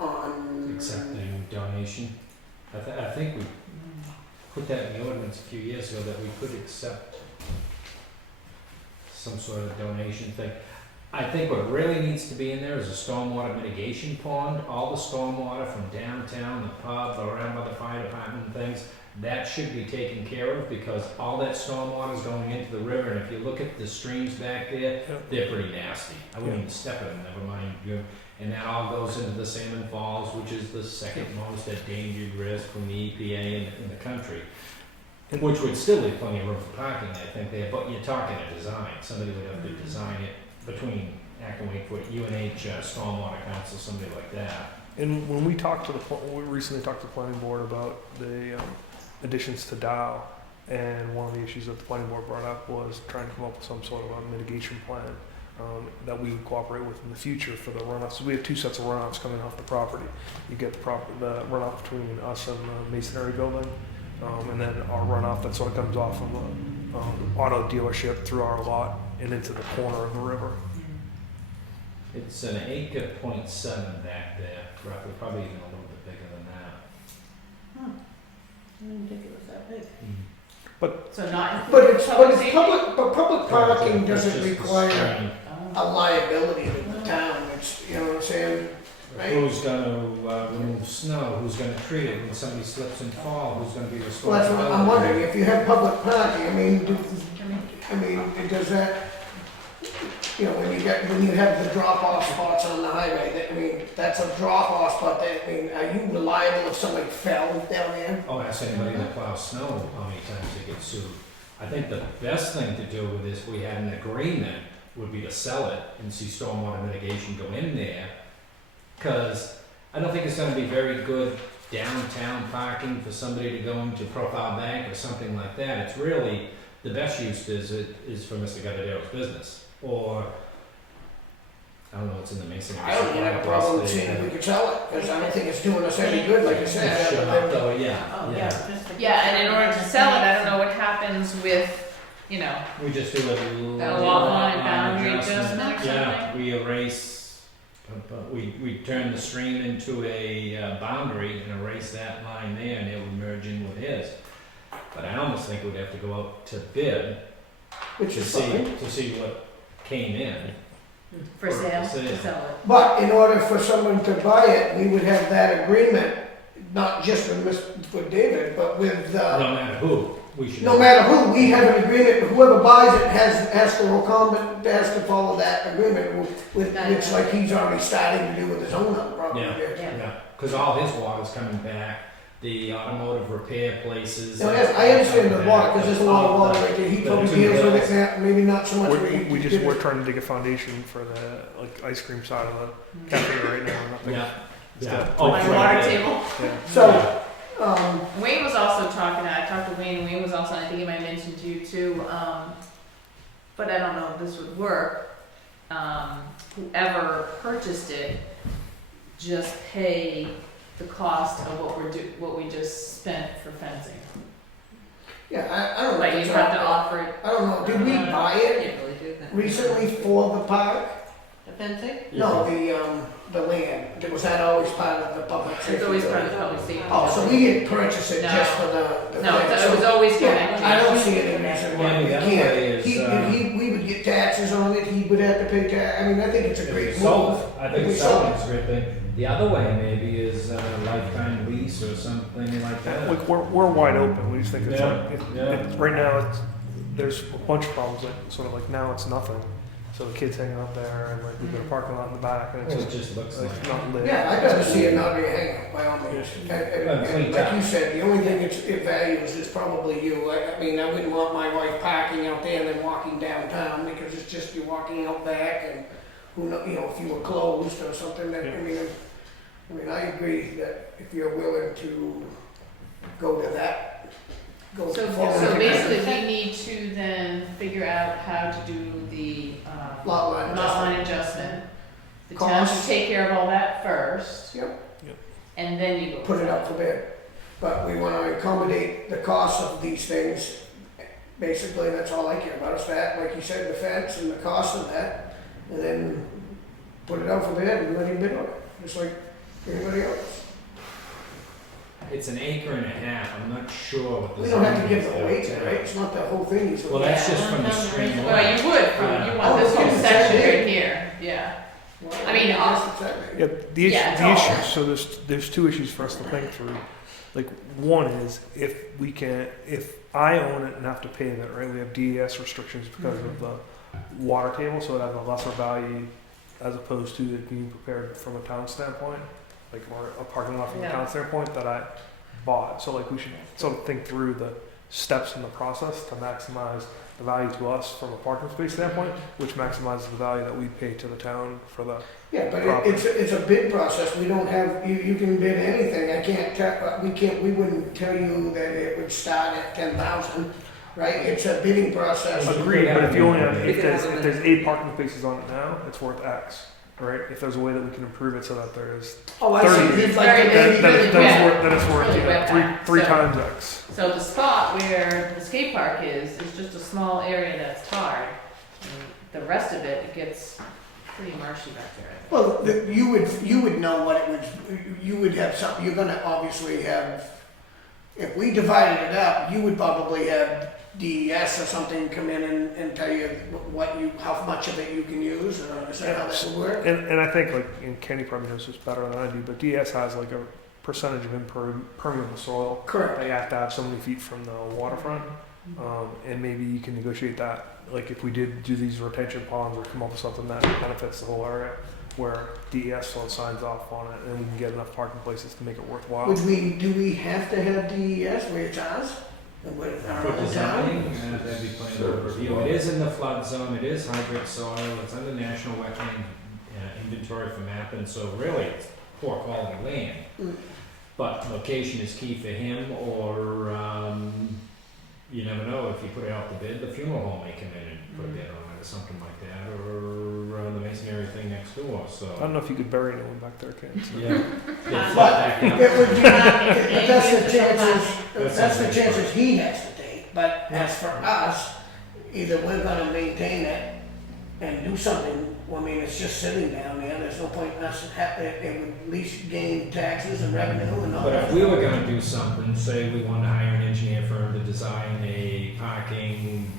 on... Accepting donation. I think we put that in the ordinance a few years ago that we could accept some sort of donation thing. I think what really needs to be in there is a stormwater mitigation pond. All the stormwater from downtown, the pub, around by the fire department and things, that should be taken care of because all that stormwater is going into the river. And if you look at the streams back there, they're pretty nasty. I wouldn't even step in them, never mind. And that all goes into the Salmon Falls, which is the second most endangered risk from the EPA in the country. Which would still leave plenty of room for parking, I think, there, but you're talking a design. Somebody would have to design it between Acton, Wakefield, UNH, Stormwater Council, somebody like that. And when we talked to we recently talked to the planning board about the additions to Dow, and one of the issues that the planning board brought up was trying to come up with some sort of a mitigation plan that we would cooperate with in the future for the runoffs. So we have two sets of runoffs coming off the property. You get the runoff between us and the masonry building, and then our runoff that sort of comes off of the auto dealership through our lot and into the corner of the river. It's an acre .7 back there, roughly, probably even a little bit bigger than that. I didn't think it was that big. So not But including it's public safety? public parking That's doesn't just the require stream. a liability to the town, it's, you know what I'm saying? Right. Who's gonna remove snow, who's gonna treat it, when somebody slips and falls, who's gonna be Well, responsible? that's what I'm wondering, if you have public parking, I mean, does that, you know, when you have the drop-off spots on the highway, I mean, that's a drop-off spot, I mean, are you liable if somebody fell down there? Oh, ask anybody that plows snow how many times they get sued. I think the best thing to do with this, we had an agreement, would be to sell it and see stormwater mitigation go in there. Cause I don't think it's gonna be very good downtown parking for somebody to go into Profile Bank or something like that. It's really, the best use is for Mr. Gavadero's business, or, I don't know what's in the masonry. I don't have a problem with seeing if we could sell it, because I don't think it's doing us any good, like I said. Shut up though, yeah, Oh, yeah. just the- Yeah, and in order to sell it, I don't know what happens with, you know, We just do a lot line boundary adjustment or Yeah, something. we erase, we turn the stream into a boundary and erase that line there, and it would merge in with his. But I almost think we'd have to go out to bid Which to is fine. see what came in. For sale, For to sale. sell it. But in order for someone to buy it, we would have that agreement, not just with David, but with, No matter who, we should. no matter who, we have an agreement, whoever buys it has to follow that agreement, with, which like he's already starting to do with his own property. Yeah. Yeah, cause all his water's coming back, the automotive repair places. Now, I understand the water, because there's a lot of water right there, he probably deals with it now, maybe not so much. We're trying to dig a foundation for the ice cream side of the cafe right now. Nothing. Yeah, Just yeah. a- Oh, My right water there. table. Yeah. So, Wayne was also talking, I talked to Wayne, and Wayne was also, I think he might mention to you too, but I don't know if this would work. Whoever purchased it, just pay the cost of what we just spent for fencing. yeah, I don't know. Like you have to offer it. I don't know, did we buy it Can't really do that. recently for the park? The fencing? No, the land, was that always part of the public safety? It's always part of the public safety. Oh, so we didn't purchase it No. just for the. No, thing. it was always Yeah, connected. I don't see any reason why Yeah, we the other can't. way is, We would get taxes on it, he would have to pay tax, I mean, I think it's a If great it's move. sold, I think If we selling sold is a great thing. The other way maybe is a lifetime lease or something like that. Like we're wide open. We just think it's Yeah, like yeah. right now there's a bunch of problems. Like sort of like now it's nothing. So the kids hanging out there, and like we've got a parking lot in the back, and Well, it's it just looks like like. not lit. Yeah, I'd rather see it not be a hang by all means. And like you said, the only thing it values is probably you. I mean, I wouldn't want my wife parking out there and then walking downtown, because it's just you walking out back, and who know, if you were closed or something, that, I mean, I agree that if you're willing to go to that, go So, to so basically, we need to then figure out how to do the, lot line lot adjustment. line adjustment. The town should Costs. take care of all that first. Yep. And then you go. Put it up for bid. But we want to accommodate the cost of these things. Basically, that's all I care about, is that, like you said, the fence and the cost of that. And then put it out for bid and let him bid on it, just like anybody else. It's an acre and a half, I'm not sure what the. We don't have to zoning give is the there. weight, right? It's not the whole thing. He's Well, that's just from the stream. Well, you would, you want this whole section right here, yeah. I mean, Yeah, the issue, Yeah, it's the all- issue. So there's two issues for us to think through. Like one is if I own it and have to pay it, right? We have DES restrictions because of the water table, so it has a lesser value as opposed to it being prepared from a town standpoint, like or a parking lot from a Yeah. town standpoint that I bought. So like we should sort of think through the steps in the process to maximize the value to us from a parking space standpoint, which maximizes the value that we pay to the town for the. Yeah, but it's a bid process. We don't have, you can bid anything. I can't tell, we wouldn't tell you that it would start at 10,000, right? It's a bidding process. Agreed, but if you only have, We if can have there's 8 parking spaces on it now, it's worth X, right? If there's a way that we can improve it so that there's Oh, I 30. see. It's like Very a good. baby bid. then it's worth Really you know, wet three back. three So- times X. So the spot where the skate park is just a small area that's tarred. And the rest of it, it gets pretty marshy back there. I think. Well, you would know what it would, you would have something, you're gonna obviously have, if we divided it up, you would probably have DES or something come in and tell you what you, how much of it you can use, or is that how that would work? And I think like, and Kenny probably knows this better than I do, but DS has like a percentage of impermeable soil. Correct. They have to have so many feet from the waterfront, and maybe you can negotiate that. Like if we did do these retention ponds or come up with something that benefits the whole area, where DES sort of signs off on it, and we can get enough parking places to make it worthwhile. Do we have to have DES where it's ours? And with our For own designing, town? that'd be plenty of review. It is in the flood zone, it is hybrid soil, it's under national wetland inventory for mapping, so really it's poor quality land. Mm. But location is key for him, or you never know, if you put it out the bid, the funeral home may come in and put a bid on it or something like that, or the masonry thing next door, so. I don't know if you could bury anyone back there, Ken. So. Yeah. Yeah, But back up. it would be, that's the chances he has to take, but as for us, either we're gonna maintain it and do something, well, I mean, it's just sitting down there, there's no point in us, it would at least gain taxes and revenue and all But that. if we were gonna do something, say we wanted to hire an engineer firm to design a parking,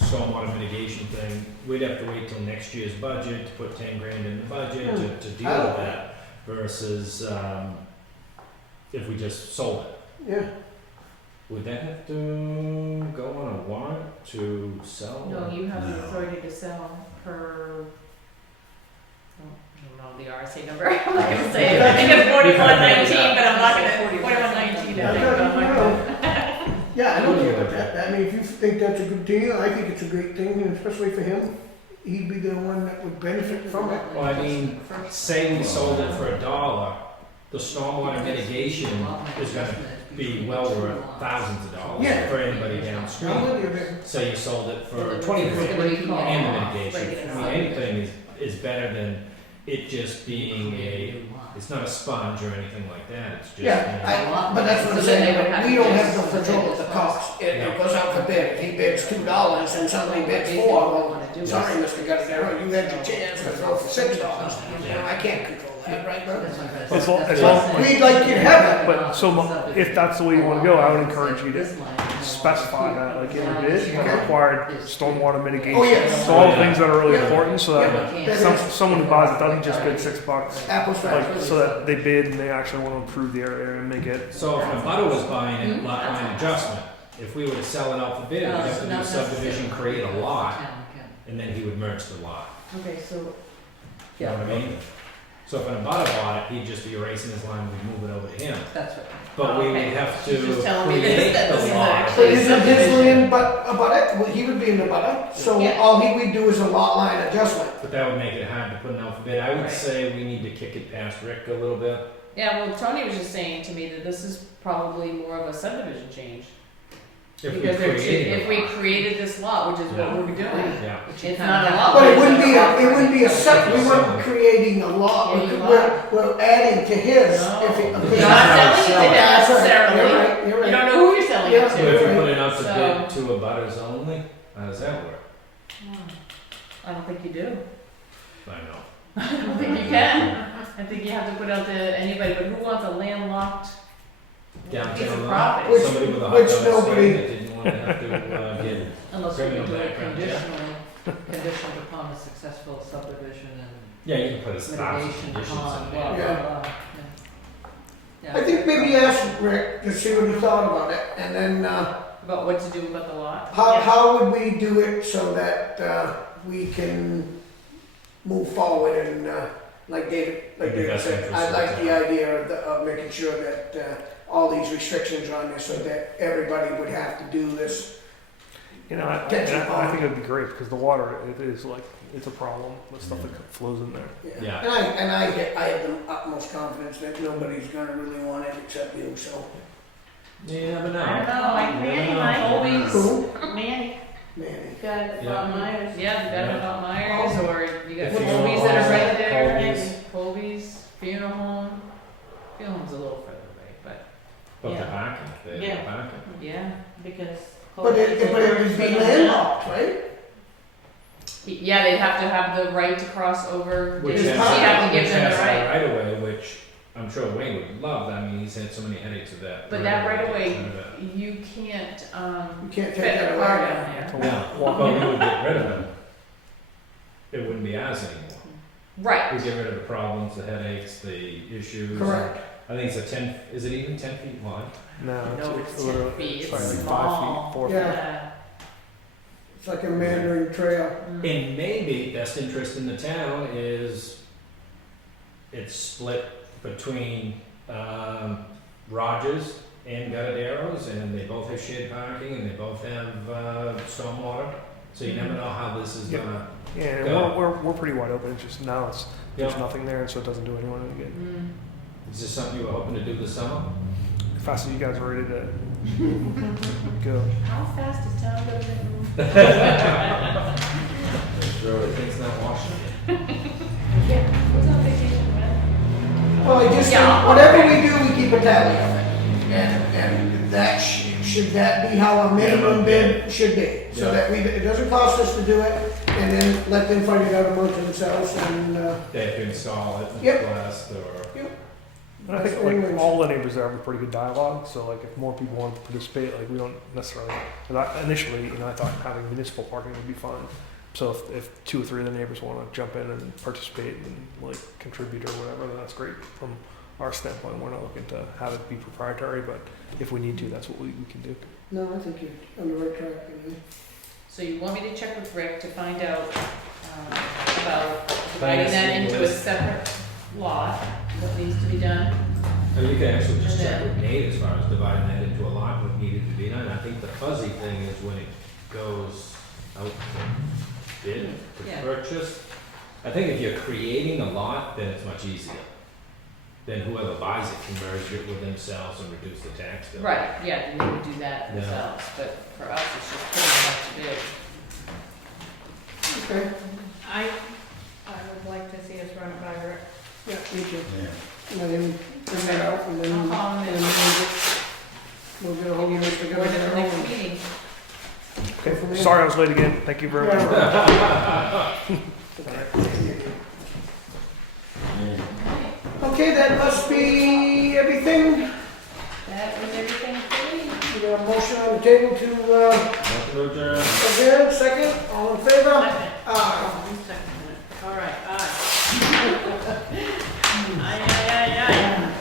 stormwater mitigation thing, we'd have to wait till next year's budget to put 10 grand in the budget to deal with that versus, if we just sold it. Yeah, Would that have to go on a warrant to sell? No, you have the No. authority to sell per, I don't know the RSA number, I'm not gonna say it. I think it's 4119, but I'm not gonna, 4119, I think, but I'm not gonna. yeah, I don't care about that, I mean, if you think that's a good deal, I think it's a great thing, and especially for him, he'd be the one that would benefit from it. Well, I mean, say we sold it for $1, the stormwater mitigation is gonna be well worth thousands of dollars Yeah. for anybody downstream. I'm with you there. Say you sold it for Well, 20 it's grand gonna be called and the off, mitigation. breaking I mean, anything is better than it just being it's not a sponge or anything like that, it's just. Yeah, but that's what I'm So then they would saying, have we to don't just have no control of the cost, it Yeah. goes out for bid, if he bids $2 and somebody bids $4, well, sorry, Mr. Guttadero, you had your chance to throw for $6, I can't control that, right, bro? As long- We'd like you to have it, But so if that's the way you want to go, I would encourage you to specify that, like in the bid, you required stormwater mitigation. Oh, yes. So all the things that are really important, so Yeah. that someone who buys it doesn't just bid $6, apples to like apples. so that they bid and they actually want to improve the area and make it. So if a butter was buying it, lot line adjustment, if we were to sell it out for bid, we'd have to do a subdivision, create a lot, and then he would merge the lot. Okay, so, You know what I mean? So if an abutter bought it, he'd just be erasing his line, we'd move it over to him. that's right. But we would Okay. have She's to just telling me create that this the is lot. actually- But isn't his land about it? Well, he would be in the butter, so Yeah. all he would do is a lot line adjustment. But that would make it hard to put it out for bid. I would Right. say we need to kick it past Rick a little bit. Yeah, well, Tony was just saying to me that this is probably more of a subdivision change. If we Because created if a we lot. created this lot, which is what we're doing, Yeah. it's not a lot. But it wouldn't be a set, we weren't creating a lot, Yeah, you we're adding to his. No. if it- You're because- not selling it to him That's right. necessarily. You're right, you're You right. don't know who you're selling Yeah. it So to. if we put it out to So- bid to abutters only, how does that work? I don't think you do. I know. I don't think you can. I think you have to put out to anybody, but who wants a landlocked piece of Downtown, property? Which- somebody with a hot which dog nobody- stand that didn't want to have to get Unless we can criminal do it background check. conditioned upon a successful subdivision and Yeah, you can put a thousand mitigation conditions upon, in blah, there. blah, Yeah. blah. Yeah. I think maybe ask Rick to see what he thought about it, and then, About what to do about the lot? how, Yeah. how would we do it so that, we can move forward and, like David said, I like the idea of making sure that, all these restrictions are on there so that everybody would have to do this. You know, I think it'd be great because the water, it is like, it's a problem, the stuff that flows in there. Yeah. And I have the utmost confidence that nobody's gonna really want it except you, so. You never know. I don't know, like Manny Yeah. might. Always. Cool. Manny, Manny. got it Yeah. from Myers. Yeah, you got Mount Myers, or you got If you Colby's go that are right on there. Colby's. Colby's, funeral home. Funeral home's a little further away, but But the Yeah. parking, the Yeah. parking. yeah. Because. But it would be landlocked, right? Yeah, they'd have to have the right to cross over. Which She'd has, have to give which them has the right. right away, which I'm sure Wayne would love. I mean, he's had so many headaches with that. But that right away, Kind of you can't, You can't take fit that a car away. down there. To a- No, walk but in. we would get rid of them. It wouldn't be ours anymore. Right. We'd get rid of the problems, the headaches, the issues. Correct. I think it's is it even 10 feet wide? No, No, it's it's 10 literally, feet, it's it's probably like small. 5 feet, 4 feet. Yeah. Yeah. It's like a meandering trail. Mm. And maybe best interest in the town is it's split between Rogers and Gutted Arrows, and they both have shared parking, and they both have stormwater. So you never know how this is Yeah. gonna. Yeah, and Go. we're pretty wide open. It's just now there's Yeah. nothing there, and so it doesn't do anyone any good. Mm. Is this something you were hoping to do this summer? As fast as you guys are ready to go. How fast is town government move? Sure, things not washing. Who's on vacation when? Well, I just Yeah. think whatever we do, we keep a tally of it. And that should that be how our minimum bid should be? So Yeah. that it doesn't cost us to do it, and then let them find it out amongst themselves and, They have to install it, Yep. blast, or. And I think like all the neighbors there have a pretty good dialogue. So like if more people want to participate, like we don't necessarily. Initially, I thought having municipal parking would be fun. So if 2 or 3 of the neighbors want to jump in and participate and like contribute or whatever, then that's great from our standpoint. We're not looking to have it be proprietary, but if we need to, that's what we can do. no, I think you're on the right track. You know. So you want me to check with Rick to find out about dividing that into a separate lot, what needs to be done? I mean, you can actually just And check then- with Nate as far as dividing that into a lot, what needed to be done. I think the fuzzy thing is when it goes out to bid, Yeah. to purchase. I think if you're creating a lot, then it's much easier. Then whoever buys it can merge it with themselves and reduce the tax bill. Right, yeah, they would do that Yeah. themselves, but for us, it's just putting it up to bid. Okay. I would like to see us run it by Rick. Yeah, me too. Yeah. Let him bring that out and then, I'll call him and and then we'll get a whole list or together. the next meeting. Okay. Sorry I was late again. Thank you very much. Okay, that must be everything. That was everything for me. We got a motion on the table to, adjourn, second, all in favor? Aye. One second. All right, aye. Aye.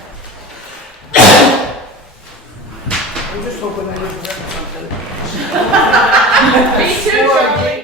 I'm just hoping I didn't forget something. Me too.